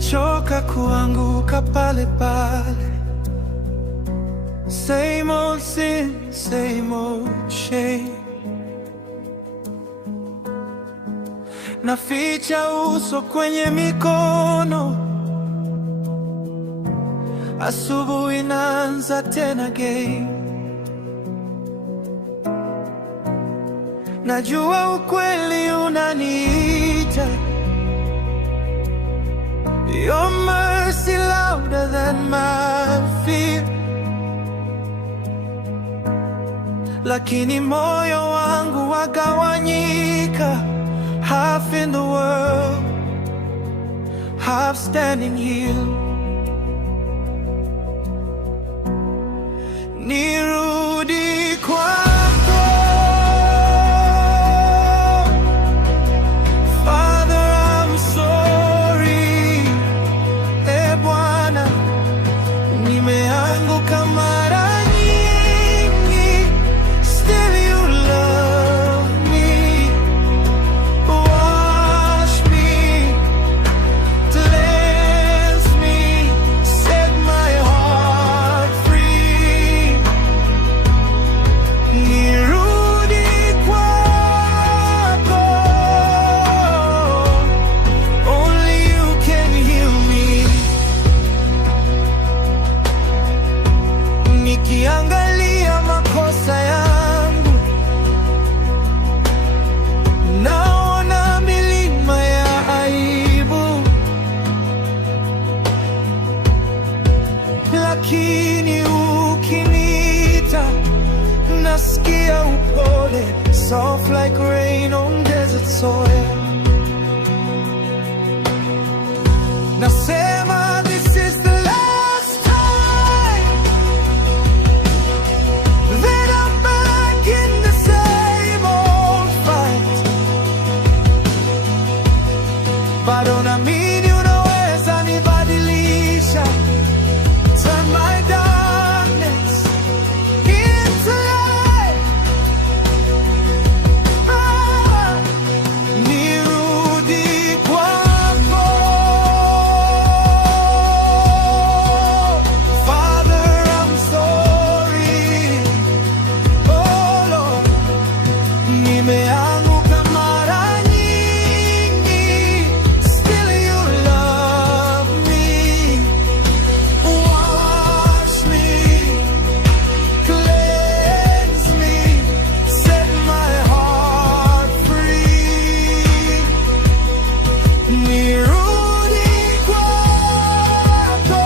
Nimechoka kuanguka pale pale, same old sin, same old shame. Naficha uso kwenye mikono, asubuhi inaanza tena game. Najua ukweli unaniita, your mercy louder than my fear. Lakini moyo wangu wagawanyika, half in the world, half standing here. Nirudi kwako, Father, I'm sorry. E Bwana, nimeanguka mara nyingi, still you love me. Wash me, cleanse me, set my heart free. Nirudi kwako, only you can heal me. Nikiangalia makosa yangu, naona milima ya aibu, lakini ukiniita, nasikia upole, soft like rain on desert soil. Nasema this is the last time that I'm back in the same old fight. Bado naamini unaweza nibadilisha, turn my darkness into light. Nirudi kwako, Father, I'm sorry. Oh Lord, nimeanguka mara nyingi, still you love me. Wash me, cleanse me, set my heart free. Nirudi kwako,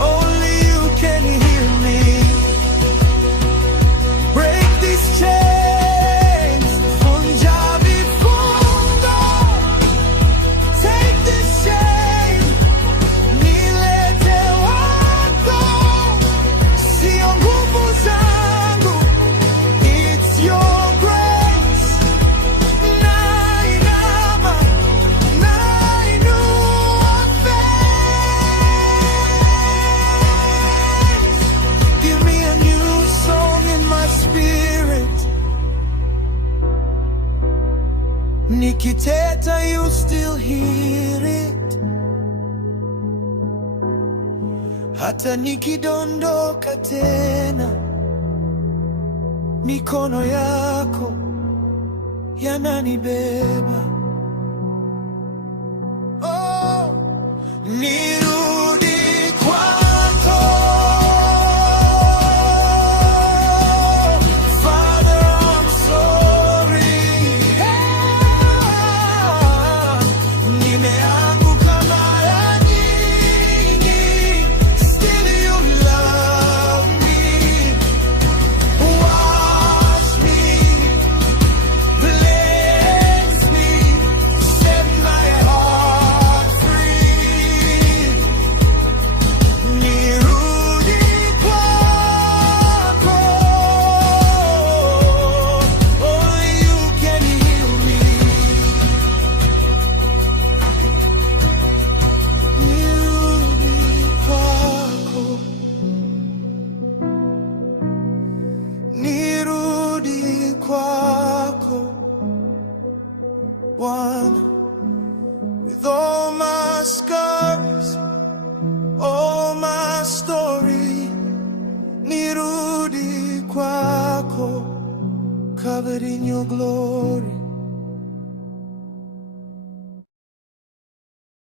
only you can heal me. Break these chains, vunja vifungo. Take this shame, nilete wako. Sio nguvu zangu, it's your grace. Nainama, nainua face. Give me a new song in my spirit. Nikiteta, you still hear it. Hata nikidondoka tena, mikono yako yananibeba. Oh, nirudi kwako, Father, I'm sorry. Nimeanguka mara nyingi, still you love me. Wash me, cleanse me, set my heart free. Nirudi kwako, only you can heal me. Nirudi kwako, nirudi kwako Bwana. all my scars, all my story, nirudi kwako, covered in your glory.